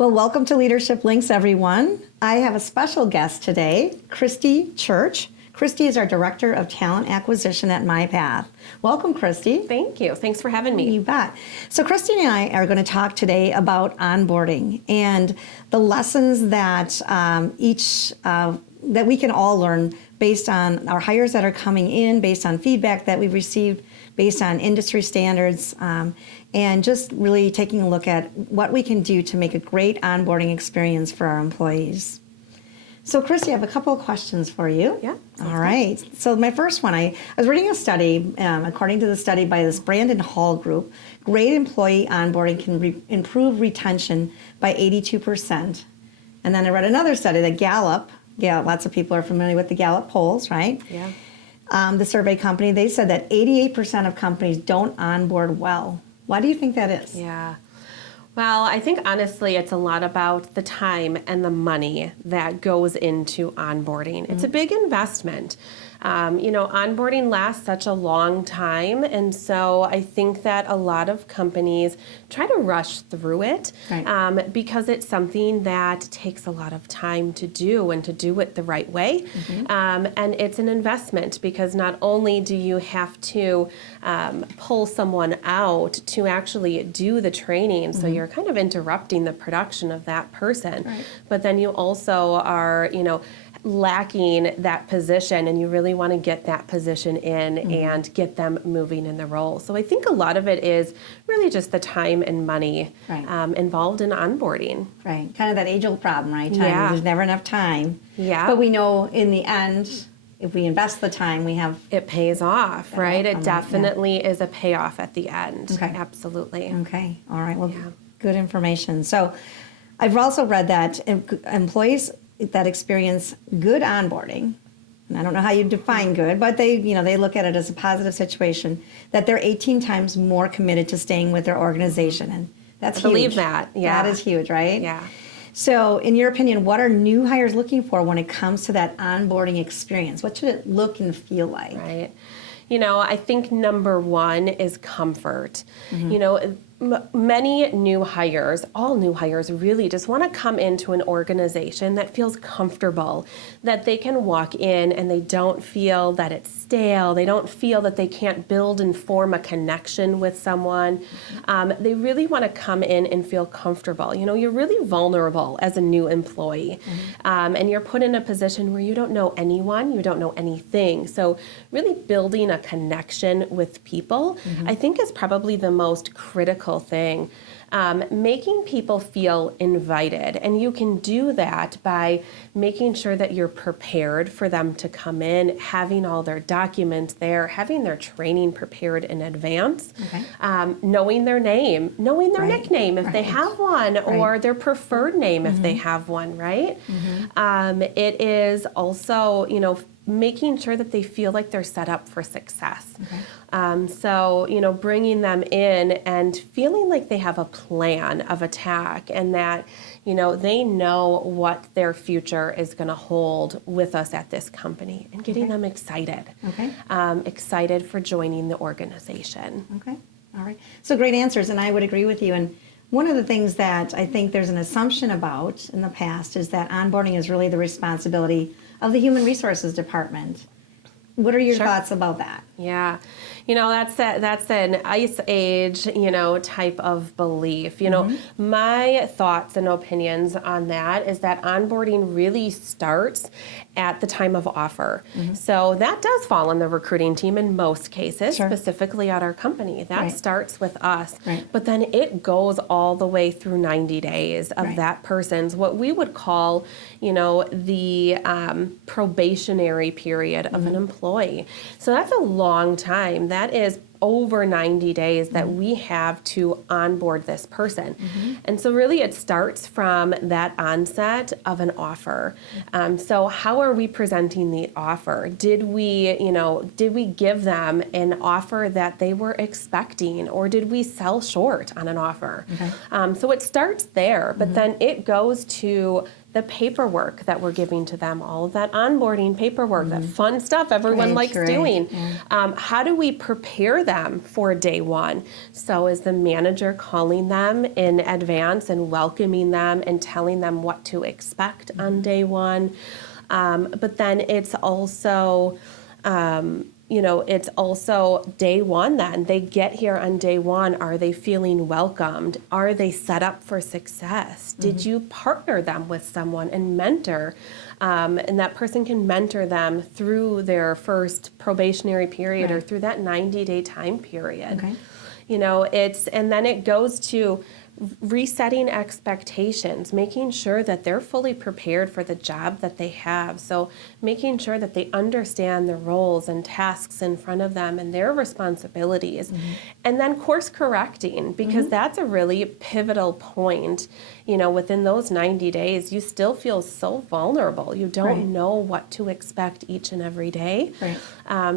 Well, welcome to Leadership Links, everyone. I have a special guest today, Kristy Church. Kristy is our Director of Talent Acquisition at MyPath. Welcome, Kristy. Thank you. Thanks for having me. You bet. So Kristy and I are going to talk today about onboarding and the lessons that that we can all learn based on our hires that are coming in, based on feedback that we've received, based on industry standards, and just really taking a look at what we can do to make a great onboarding experience for our employees. So, Kristy, I have a couple of questions for you. Yeah. All right. So my first one, I was reading a study, according to the study by this Brandon Hall group, great employee onboarding can improve retention by 82%. And then I read another study that Gallup, lots of people are familiar with the Gallup polls, right? Yeah. The survey company, they said that 88% of companies don't onboard well. Why do you think that is? Yeah. Well, I think honestly it's a lot about the time and the money that goes into onboarding. It's a big investment. Onboarding lasts such a long time, and so I think that a lot of companies try to rush through it, right. Because it's something that takes a lot of time to do and to do it the right way. And it's an investment because not only do you have to pull someone out to actually do the training, so you're kind of interrupting the production of that person, right. but then you also are, lacking that position, and you really want to get that position in and get them moving in the role. So I think a lot of it is really just the time and money right. Involved in onboarding. Right. Kind of that age-old problem, right? Time. Yeah. There's never enough time. Yeah. But we know in the end, if we invest the time, we have... It pays off, right? It outcome, definitely is a payoff at the end. Okay. Absolutely. Okay. All right. Well, Yeah. good information. So I've also read that employees that experience good onboarding, and I don't know how you define good, but they look at it as a positive situation, that they're 18 times more committed to staying with their organization. And that's huge. I believe that. Yeah. That is huge, right? Yeah. So in your opinion, what are new hires looking for when it comes to that onboarding experience? What should it look and feel like? Right. I think number one is comfort. Many new hires, all new hires really just want to come into an organization that feels comfortable, that they can walk in and they don't feel that it's stale. They don't feel that they can't build and form a connection with someone. They really want to come in and feel comfortable. You're really vulnerable as a new employee, and you're put in a position where you don't know anyone, you don't know anything. So really building a connection with people, I think, is probably the most critical thing. Making people feel invited, and you can do that by making sure that you're prepared for them to come in, having all their documents there, having their training prepared in advance, knowing their name, knowing their nickname if they have one, or their preferred name if they have one, right? It is also, making sure that they feel like they're set up for success. So, bringing them in and feeling like they have a plan of attack, and that, they know what their future is going to hold with us at this company, and getting them excited. Excited for joining the organization. Okay. All right. So great answers, and I would agree with you. And one of the things that I think there's an assumption about in the past is that onboarding is really the responsibility of the Human Resources Department. What are your thoughts about that? Yeah. That's an ice age, type of belief. My thoughts and opinions on that is that onboarding really starts at the time of offer. So that does fall on the recruiting team in most cases, specifically at our company. That starts with us. But then it goes all the way through 90 days of that person's, what we would call, the probationary period of an employee. So that's a long time. That is over 90 days that we have to onboard this person. And so really it starts from that onset of an offer. So how are we presenting the offer? Did we give them an offer that they were expecting, or did we sell short on an offer? So it starts there, but then it goes to the paperwork that we're giving to them, all of that onboarding paperwork, that fun stuff everyone likes doing. How do we prepare them for day one? So is the manager calling them in advance and welcoming them and telling them what to expect on day one? But then it's also, it's also day one then. They get here on day one. Are they feeling welcomed? Are they set up for success? Did you partner them with someone and mentor? And that person can mentor them through their first probationary period or through that 90-day time period. Okay. And then it goes to resetting expectations, making sure that they're fully prepared for the job that they have. So making sure that they understand the roles and tasks in front of them and their responsibilities. And then course correcting, because that's a really pivotal point. Within those 90 days, you still feel so vulnerable. You don't know what to expect each and every day.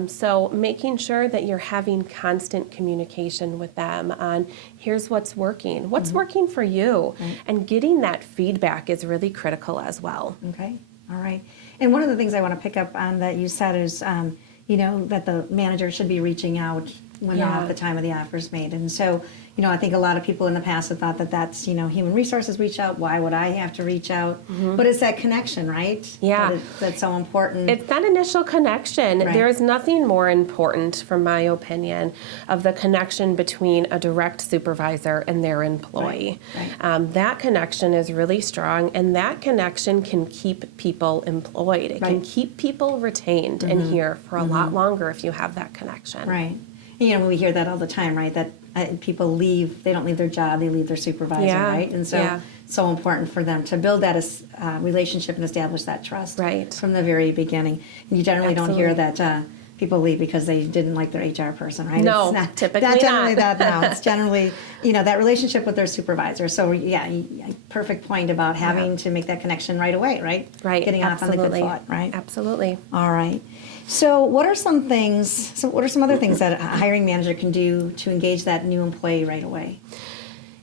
So making sure that you're having constant communication with them on here's what's working, what's working for you, and getting that feedback is really critical as well. Okay, all right. And one of the things I want to pick up on that you said is, that the manager should be reaching out when the time of the offer is made. And so, I think a lot of people in the past have thought that that's, human resources reach out. Why would I have to reach out? But it's that connection, right? Yeah. That's so important. It's that initial connection. Right. There is nothing more important, from my opinion, of the connection between a direct supervisor and their employee. Right. That connection is really strong, and that connection can keep people employed. It can keep people retained and here for a lot longer if you have that connection. Right. We hear that all the time, right? That people leave, they don't leave their job, they leave their supervisor, right? And so so important for them to build that relationship and establish that trust from the very beginning. And you generally don't hear that people leave because they didn't like their HR person, right? No, it's not, typically not generally that. No, it's generally that relationship with their supervisor. So perfect point about having to make that connection right away, right? Right. Getting off on the good foot, right? Absolutely. All right. So what are some things? So what are some other things that a hiring manager can do to engage that new employee right away?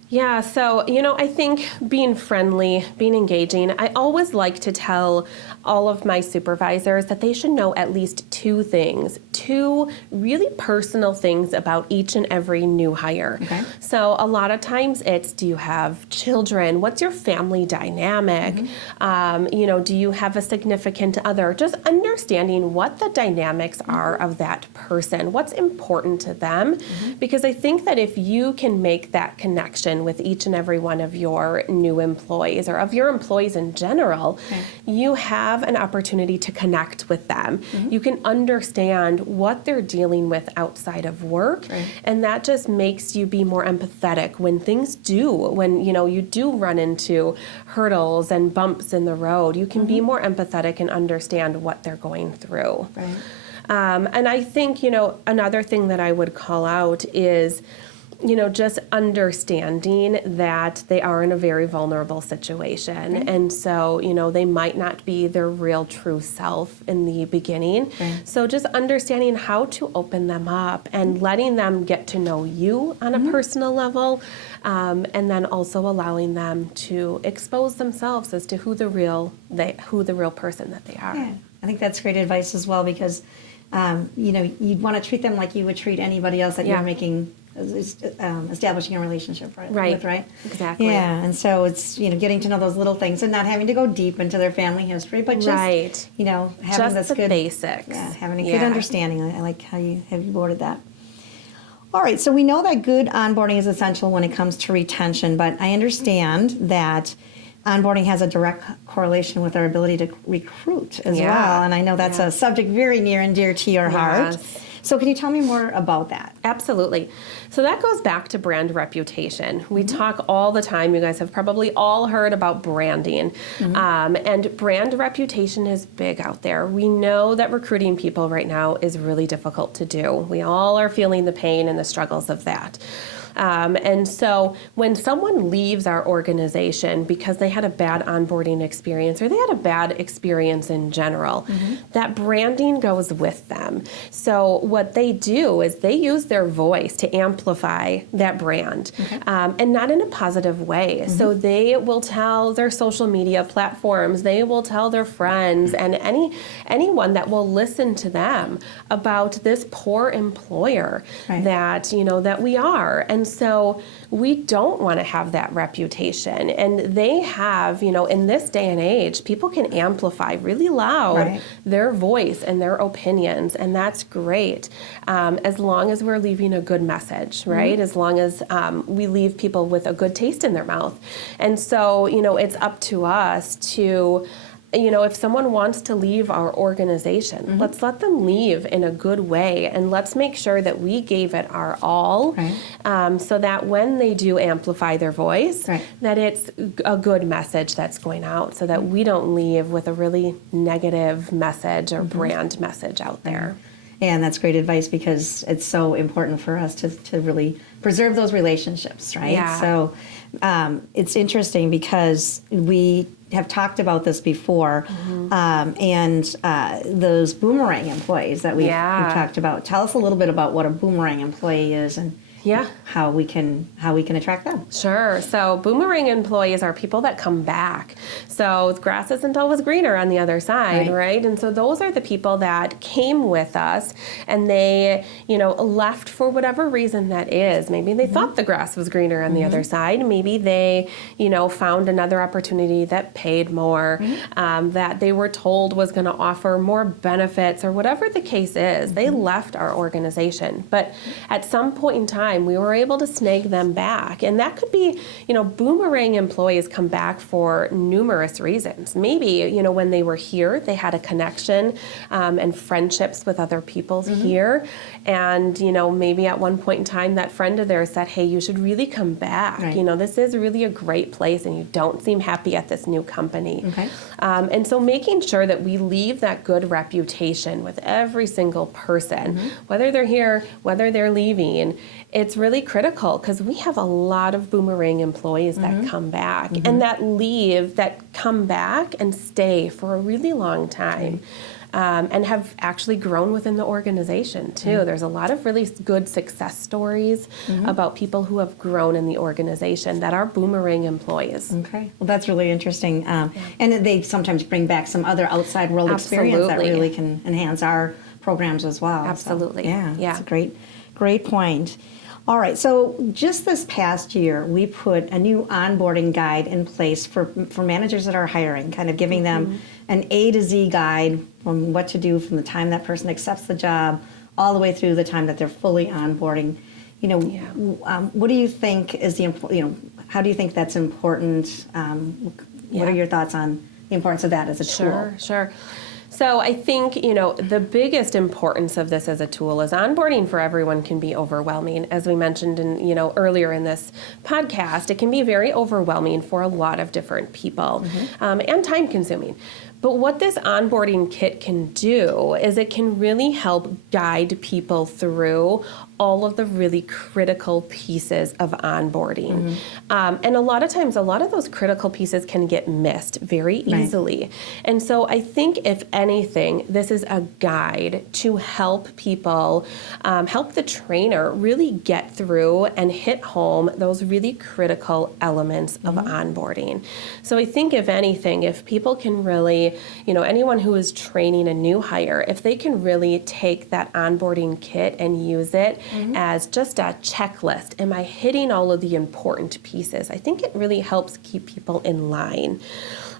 Yeah, so, I think being friendly, being engaging, I always like to tell all of my supervisors that they should know at least two things, two really personal things about each and every new hire. Okay. So a lot of times it's, do you have children? What's your family dynamic? Do you have a significant other? Just understanding what the dynamics are of that person, what's important to them, because I think that if you can make that connection with each and every one of your new employees or of your employees in general, you have an opportunity to connect with them. You can understand what they're dealing with outside of work, and that just makes you be more empathetic when things when you do run into hurdles and bumps in the road. You can be more empathetic and understand what they're going through. And I think, another thing that I would call out is, just understanding that they are in a very vulnerable situation. And so, they might not be their real true self in the beginning. So just understanding how to open them up and letting them get to know you on a personal level, and then also allowing them to expose themselves as to who the real person that they are. Yeah. I think that's great advice as well, because you'd want to treat them like you would treat anybody else that you're making establishing a relationship with, right? Exactly. Yeah, and so it's getting to know those little things and not having to go deep into their family history, but just having just this the good basics. Yeah, having a good understanding. I like how you worded that. All right, so we know that good onboarding is essential when it comes to retention, but I understand that onboarding has a direct correlation with our ability to recruit as well, and I know that's a subject very near and dear to your heart. So can you tell me more about that? Absolutely. So that goes back to brand reputation. We talk all the time. You guys have probably all heard about branding. And brand reputation is big out there. We know that recruiting people right now is really difficult to do. We all are feeling the pain and the struggles of that. And so when someone leaves our organization because they had a bad onboarding experience or they had a bad experience in general, that branding goes with them. So what they do is they use their voice to amplify that brand, and not in a positive way. So they will tell their social media platforms, they will tell their friends and anyone that will listen to them about this poor employer that, you know, that we are. And so we don't want to have that reputation. And they have, you know, in this day and age, people can amplify really loud their voice and their opinions, and that's great, as long as we're leaving a good message, right? As long as we leave people with a good taste in their mouth. And so, you know, it's up to us to, you know, if someone wants to leave our organization, let's let them leave in a good way, and let's make sure that we gave it our all, so that when they do amplify their voice, that it's a good message that's going out, so that we don't leave with a really negative message or brand message out there. And that's great advice, because it's so important for us to really preserve those relationships, right? Yeah. So it's interesting because we have talked about this before, and those boomerang employees that we've talked about. Tell us a little bit about what a boomerang employee is and how we can attract them. Sure. So boomerang employees are people that come back. So the grass isn't always greener on the other side, right? And so those are the people that came with us and they, you know, left for whatever reason that is. Maybe they thought the grass was greener on the other side. Maybe they, you know, found another opportunity that paid more, that they were told was going to offer more benefits, or whatever the case is. They left our organization. But at some point in time, we were able to snag them back. And that could be, you know, boomerang employees come back for numerous reasons. Maybe, you know, when they were here, they had a connection and friendships with other people here. And, you know, maybe at one point in time, that friend of theirs said, hey, you should really come back. You know, this is really a great place and you don't seem happy at this new company. And so making sure that we leave that good reputation with every single person, whether they're here, whether they're leaving, it's really critical, because we have a lot of boomerang employees that come back and that leave, that come back and stay for a really long time. And have actually grown within the organization too. There's a lot of really good success stories about people who have grown in the organization that are boomerang employees. Okay, well, that's really interesting. And they sometimes bring back some other outside world experience that really can enhance our programs as well. Absolutely. So, that's a great point. All right, so just this past year, we put a new onboarding guide in place for managers that are hiring, kind of giving them an A to Z guide from what to do from the time that person accepts the job all the way through the time that they're fully onboarding. You know, what do you think is how do you think that's important? What are your thoughts on the importance of that as a tool? Sure. So I think, you know, the biggest importance of this as a tool is onboarding for everyone can be overwhelming. As we mentioned earlier in this podcast, it can be very overwhelming for a lot of different people and time consuming. But what this onboarding kit can do is it can really help guide people through all of the really critical pieces of onboarding. And a lot of times, a lot of those critical pieces can get missed very easily. And so I think, if anything, this is a guide to help people, help the trainer really get through and hit home those really critical elements of onboarding. So I think, if anything, if people can really, you know, anyone who is training a new hire, if they can really take that onboarding kit and use it as just a checklist, am I hitting all of the important pieces? I think it really helps keep people in line.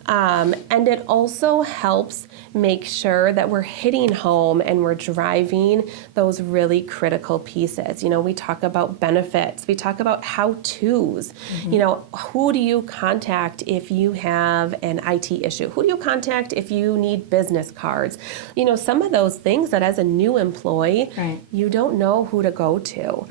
And it also helps make sure that we're hitting home and we're driving those really critical pieces. You know, we talk about benefits, we talk about how-tos. You know, who do you contact if you have an IT issue? Who do you contact if you need business cards? You know, some of those things that as a new employee, you don't know who to go to.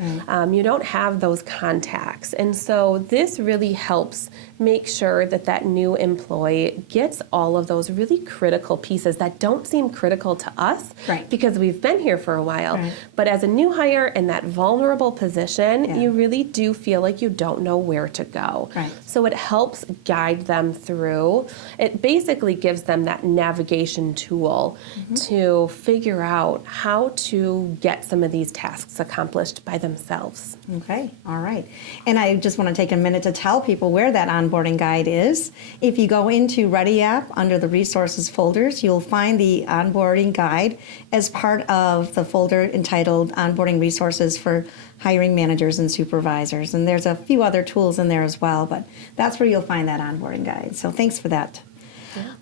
You don't have those contacts. And so this really helps make sure that that new employee Guide gets all of those really critical pieces that don't seem critical to us Right. because we've been here for a while. Right. But as a new hire in that vulnerable position, Yeah. you really do feel like you don't know where to go. Right. So it helps guide them through. It basically gives them that navigation tool to figure out how to get some of these tasks accomplished by themselves. Okay, all right. And I just want to take a minute to tell people where that onboarding guide is. If you go into Ready App under the resources folders, you'll find the onboarding guide as part of the folder entitled Onboarding Resources for Hiring Managers and Supervisors. And there's a few other tools in there as well, but that's where you'll find that onboarding guide. So thanks for that.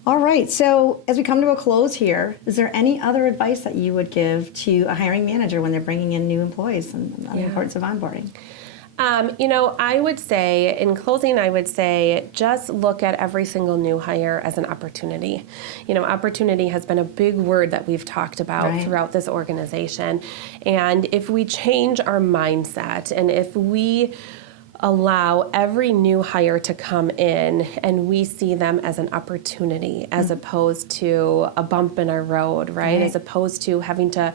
All right, so as we come to a close here, is there any other advice that you would give to a hiring manager when they're bringing in new employees and the importance of onboarding? I would say, in closing, I would say just look at every single new hire as an opportunity. Opportunity has been a big word that we've talked about Right. throughout this organization. And if we change our mindset and if we allow every new hire to come in and we see them as an opportunity as opposed to a bump in our road, right? As opposed to having to,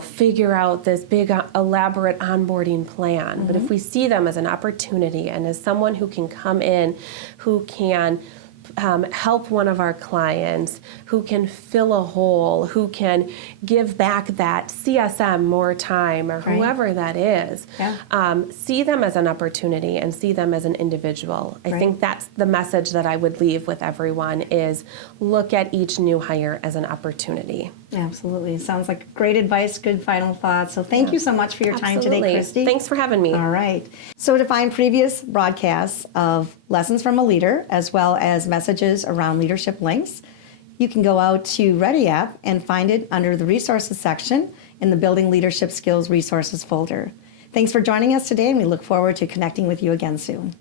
figure out this big elaborate onboarding plan. But if we see them as an opportunity and as someone who can come in, who can help one of our clients, who can fill a hole, who can give back that CSM more time or whoever that is, see them as an opportunity and see them as an individual. I think that's the message that I would leave with everyone is look at each new hire as an opportunity. Absolutely. Sounds like great advice, good final thoughts. So thank you so much for your time today, Kristy. Thanks for having me. All right. So to find previous broadcasts of Lessons from a Leader, as well as messages around leadership links, you can go out to Ready App and find it under the Resources section in the Building Leadership Skills Resources folder. Thanks for joining us today, and we look forward to connecting with you again soon.